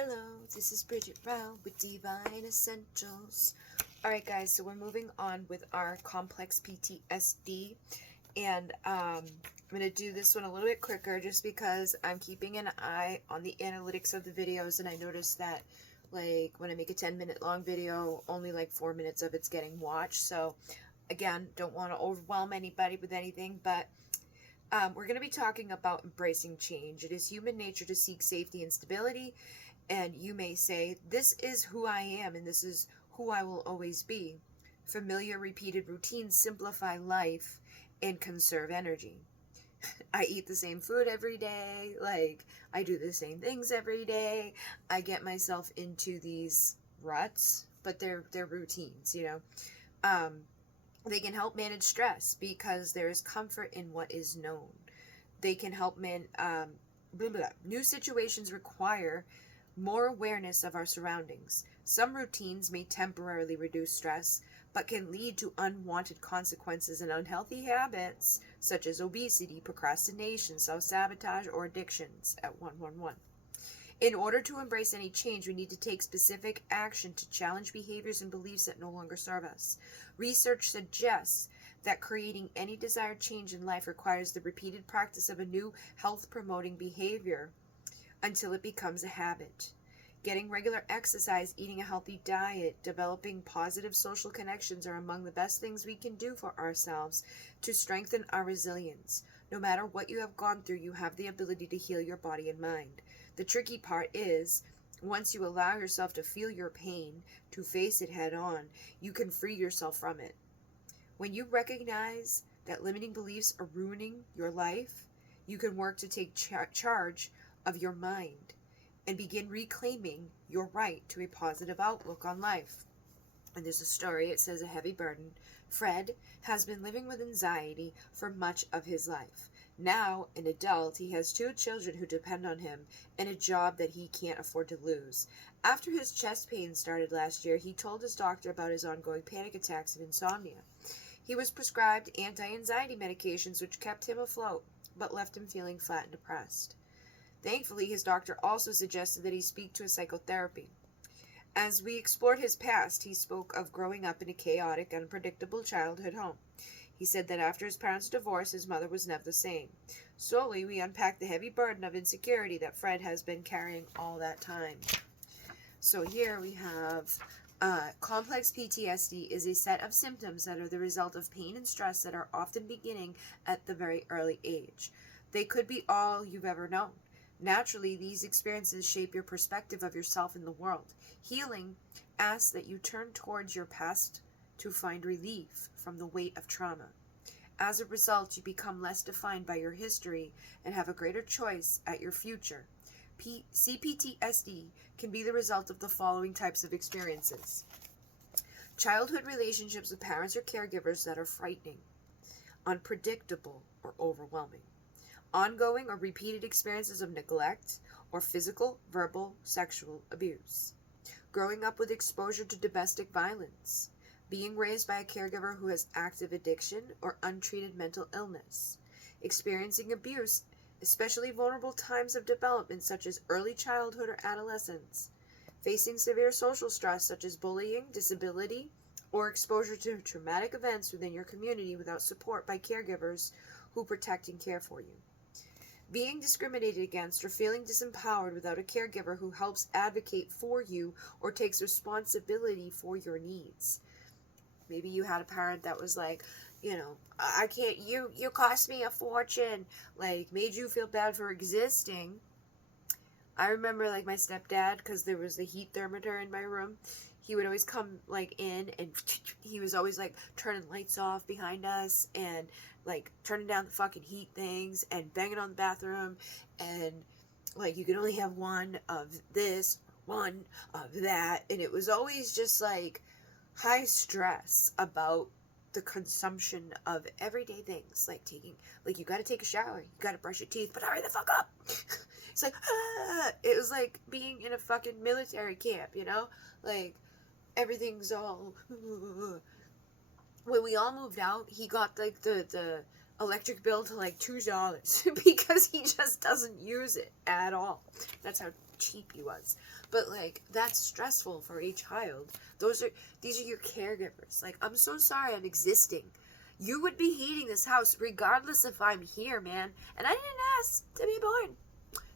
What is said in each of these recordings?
Hello, this is Bridget Rowe with Divine Essentials. Alright guys, so we're moving on with our complex PTSD, and I'm going to do this one a little bit quicker just because I'm keeping an eye on the analytics of the videos, and I noticed that like when I make a 10-minute long video, only like 4 minutes of it's getting watched. So again, don't want to overwhelm anybody with anything, but we're going to be talking about embracing change. It is human nature to seek safety and stability. And you may say, this is who I am and this is who I will always be. Familiar, repeated routines simplify life and conserve energy. I eat the same food every day. Like, I do the same things every day. I get myself into these ruts, but they're routines, you know. They can help manage stress because there is comfort in what is known. They can help new situations require more awareness of our surroundings. Some routines may temporarily reduce stress, but can lead to unwanted consequences and unhealthy habits, such as obesity, procrastination, self-sabotage, or addictions at 111. In order to embrace any change, we need to take specific action to challenge behaviors and beliefs that no longer serve us. Research suggests that creating any desired change in life requires the repeated practice of a new health-promoting behavior until it becomes a habit. Getting regular exercise, eating a healthy diet, developing positive social connections are among the best things we can do for ourselves to strengthen our resilience. No matter what you have gone through, you have the ability to heal your body and mind. The tricky part is, once you allow yourself to feel your pain, to face it head on, you can free yourself from it. When you recognize that limiting beliefs are ruining your life, you can work to take charge of your mind and begin reclaiming your right to a positive outlook on life. And there's a story, it says, a heavy burden. Fred has been living with anxiety for much of his life. Now, an adult, he has 2 children who depend on him and a job that he can't afford to lose. After his chest pain started last year, he told his doctor about his ongoing panic attacks and insomnia. He was prescribed anti-anxiety medications which kept him afloat, but left him feeling flat and depressed. Thankfully, his doctor also suggested that he speak to a psychotherapy. As we explored his past, he spoke of growing up in a chaotic, unpredictable childhood home. He said that after his parents' divorce, his mother was never the same. Slowly, we unpacked the heavy burden of insecurity that Fred has been carrying all that time. So here we have complex PTSD is a set of symptoms that are the result of pain and stress that are often beginning at the very early age. They could be all you've ever known. Naturally, these experiences shape your perspective of yourself and the world. Healing asks that you turn towards your past to find relief from the weight of trauma. As a result, you become less defined by your history and have a greater choice at your future. CPTSD can be the result of the following types of experiences. Childhood relationships with parents or caregivers that are frightening, unpredictable, or overwhelming. Ongoing or repeated experiences of neglect or physical, verbal, sexual abuse. Growing up with exposure to domestic violence. Being raised by a caregiver who has active addiction or untreated mental illness. Experiencing abuse, especially vulnerable times of development such as early childhood or adolescence. Facing severe social stress such as bullying, disability, or exposure to traumatic events within your community without support by caregivers who protect and care for you. Being discriminated against or feeling disempowered without a caregiver who helps advocate for you or takes responsibility for your needs. Maybe you had a parent that was like, you know, I can't, you cost me a fortune, like made you feel bad for existing. I remember like my stepdad, because there was the heat thermometer in my room, he would always come like in and he was always like turning lights off behind us and like turning down the fucking heat things and banging on the bathroom, and like you could only have one of this, one of that, and it was always just like high stress about the consumption of everyday things, like taking, like you gotta take a shower, you gotta brush your teeth, but hurry the fuck up. It's like, it was like being in a fucking military camp, you know, like everything's all. When we all moved out, he got like the electric bill to like $2 because he just doesn't use it at all. That's how cheap he was. But like, that's stressful for a child. These are your caregivers. Like, I'm so sorry I'm existing. You would be heating this house regardless if I'm here, man. And I didn't ask to be born.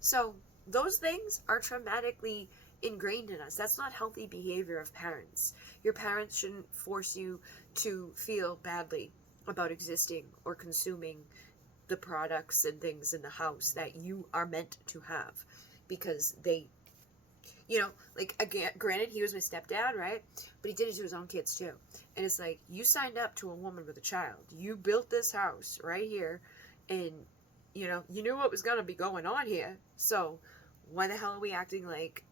So those things are traumatically ingrained in us. That's not healthy behavior of parents. Your parents shouldn't force you to feel badly about existing or consuming the products and things in the house that you are meant to have, because they, you know, like, again, granted, he was my stepdad, right? But he did it to his own kids too. And it's like, you signed up to a woman with a child. You built this house right here, and you know, you knew what was gonna be going on here. So why the hell are we acting like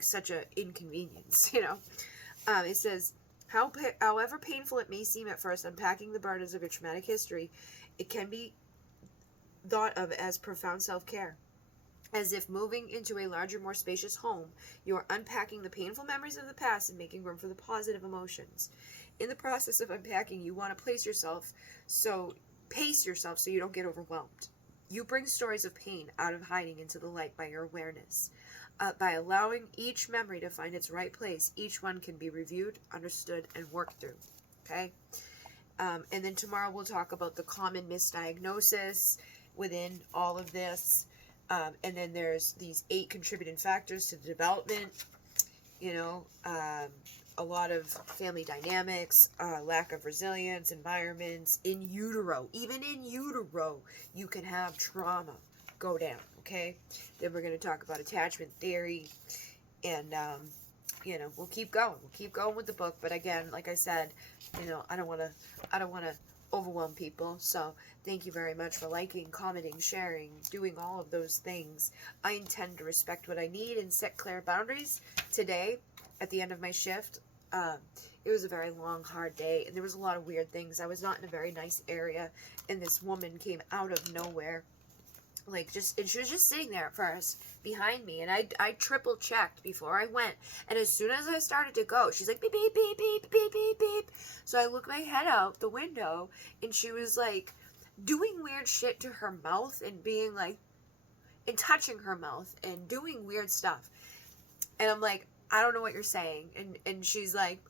such a inconvenience? You know, it says, however painful it may seem at first, unpacking the burdens of your traumatic history, it can be thought of as profound self-care. As if moving into a larger, more spacious home, you are unpacking the painful memories of the past and making room for the positive emotions. In the process of unpacking, you want to pace yourself so you don't get overwhelmed. You bring stories of pain out of hiding into the light by your awareness. By allowing each memory to find its right place, each one can be reviewed, understood, and worked through. Okay? And then tomorrow we'll talk about the common misdiagnosis within all of this. And then there's these 8 contributing factors to the development. You know, a lot of family dynamics, lack of resilience, environments, in utero. Even in utero, you can have trauma go down, okay? Then we're going to talk about attachment theory, and, you know, we'll keep going. We'll keep going with the book, but again, like I said, you know, I don't want to overwhelm people, so thank you very much for liking, commenting, sharing, doing all of those things. I intend to respect what I need and set clear boundaries. Today, at the end of my shift, it was a very long, hard day, and there was a lot of weird things. I was not in a very nice area, and this woman came out of nowhere, like, and she was just sitting there at first behind me, and I triple checked before I went, and as soon as I started to go, she's like, beep, beep, beep, beep, beep, beep, beep. So I looked my head out the window, and she was like doing weird shit to her mouth, and being like, and touching her mouth, and doing weird stuff, and I'm like, I don't know what you're saying, and she's like,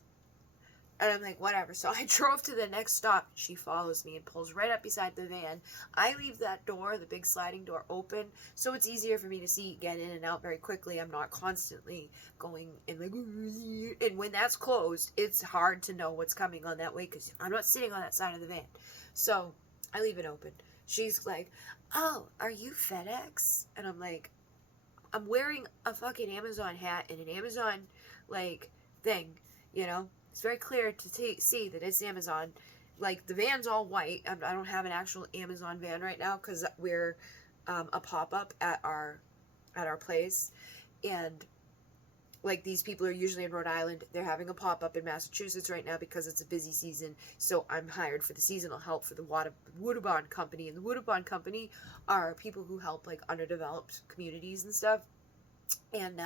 and I'm like, whatever. So I drove to the next stop. She follows me and pulls right up beside the van. I leave that door, the big sliding door, open, so it's easier for me to get in and out very quickly. I'm not constantly going and like, and when that's closed, it's hard to know what's coming on that way because I'm not sitting on that side of the van. So I leave it open. She's like, oh, are you FedEx? And I'm like, I'm wearing a fucking Amazon hat and an Amazon, like, thing, you know? It's very clear to see that it's Amazon. Like, the van's all white. I don't have an actual Amazon van right now because we're a pop-up at our place. And, like, these people are usually in Rhode Island. They're having a pop-up in Massachusetts right now because it's a busy season. So I'm hired for the seasonal help for the Woodbine Company. And the Woodbine Company are people who help, like, underdeveloped communities and stuff. And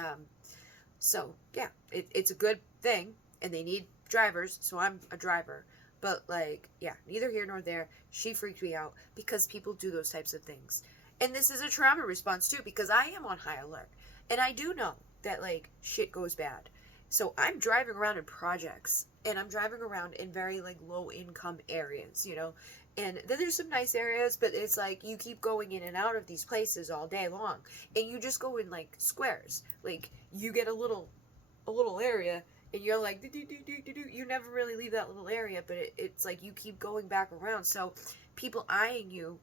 so, yeah, it's a good thing. And they need drivers, so I'm a driver. But, like, yeah, neither here nor there. She freaked me out because people do those types of things. And this is a trauma response, too, because I am on high alert. And I do know that, like, shit goes bad. So I'm driving around in projects, and I'm driving around in very, like, low-income areas, you know? And then there's some nice areas, but it's like you keep going in and out of these places all day long. And you just go in, like, squares. Like, you get a little area, and you're like, you never really leave that little area, but it's like you keep going back around. So people eyeing you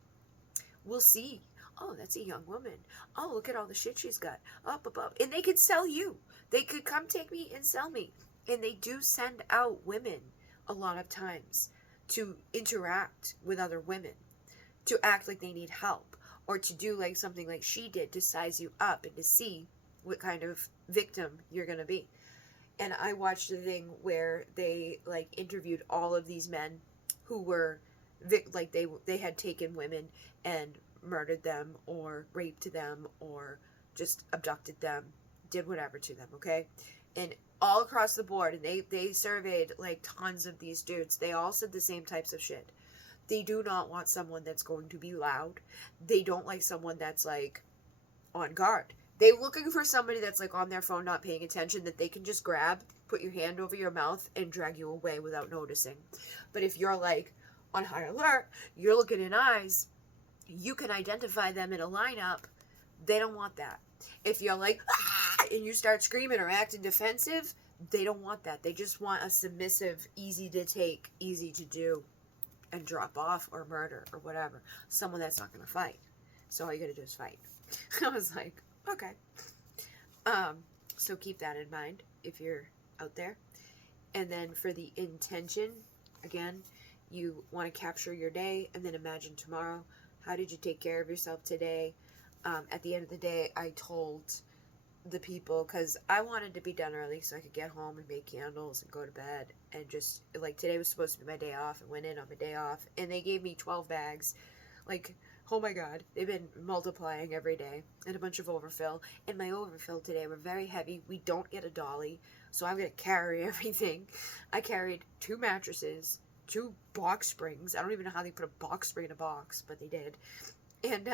will see, oh, that's a young woman. Oh, look at all the shit she's got. Up above. And they could sell you. They could come take me and sell me. And they do send out women a lot of times to interact with other women, to act like they need help, or to do like something like she did, to size you up and to see what kind of victim you're going to be. And I watched the thing where they, like, interviewed all of these men who were, like, they had taken women and murdered them or raped them or just abducted them, did whatever to them, okay? And all across the board, and they surveyed, like, tons of these dudes. They all said the same types of shit. They do not want someone that's going to be loud. They don't like someone that's like on guard. They're looking for somebody that's like on their phone, not paying attention, that they can just grab, put your hand over your mouth, and drag you away without noticing. But if you're like on high alert, you're looking in eyes, you can identify them in a lineup. They don't want that. If you're like, ah, and you start screaming or acting defensive, they don't want that. They just want a submissive, easy to take, easy to do, and drop off or murder or whatever. Someone that's not going to fight. So all you got to do is fight. I was like, okay. So keep that in mind if you're out there. And then for the intention, again, you want to capture your day and then imagine tomorrow. How did you take care of yourself today? At the end of the day, I told the people, because I wanted to be done early so I could get home and make candles and go to bed, and just like today was supposed to be my day off, and went in on my day off, and they gave me 12 bags. Like, oh my god, they've been multiplying every day, and a bunch of overfill. And my overfill today were very heavy. We don't get a dolly, so I'm gonna carry everything. I carried 2 mattresses, 2 box springs. I don't even know how they put a box spring in a box, but they did. And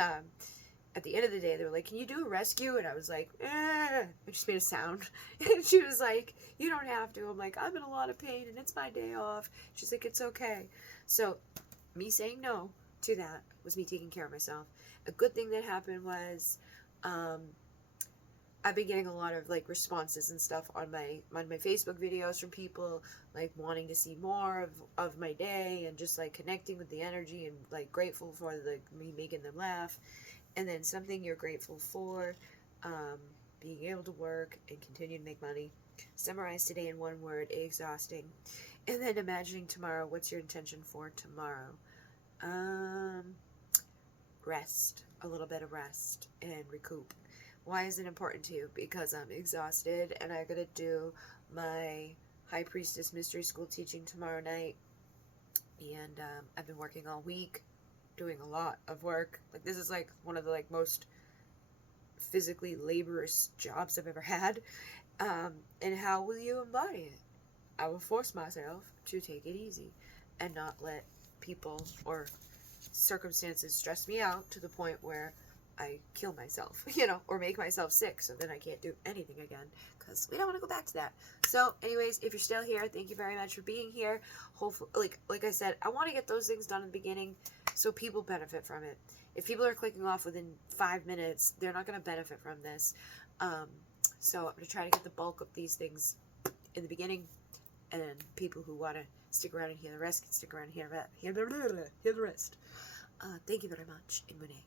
at the end of the day, they were like, can you do a rescue? And I was like, I just made a sound. And she was like, you don't have to. I'm like, I'm in a lot of pain and it's my day off. She's like, it's okay. So me saying no to that was me taking care of myself. A good thing that happened was I've been getting a lot of like responses and stuff on my Facebook videos from people like wanting to see more of my day, and just like connecting with the energy, and like grateful for like me making them laugh. And then something you're grateful for, being able to work and continue to make money. Summarize today in one word: exhausting. And then imagining tomorrow. What's your intention for tomorrow? Rest. A little bit of rest and recoup. Why is it important to you? Because I'm exhausted and I gotta do my High Priestess Mystery School teaching tomorrow night. And I've been working all week, doing a lot of work. Like, this is like one of the like most physically laborious jobs I've ever had. And how will you embody it? I will force myself to take it easy and not let people or circumstances stress me out to the point where I kill myself, or make myself sick, so then I can't do anything again, because we don't want to go back to that. So anyways, if you're still here, thank you very much for being here. Hopefully, like I said, I want to get those things done in the beginning so people benefit from it. If people are clicking off within 5 minutes, they're not going to benefit from this. So I'm going to try to get the bulk of these things in the beginning, and then people who want to stick around and hear the rest can stick around and hear the rest. Thank you very much, and good night.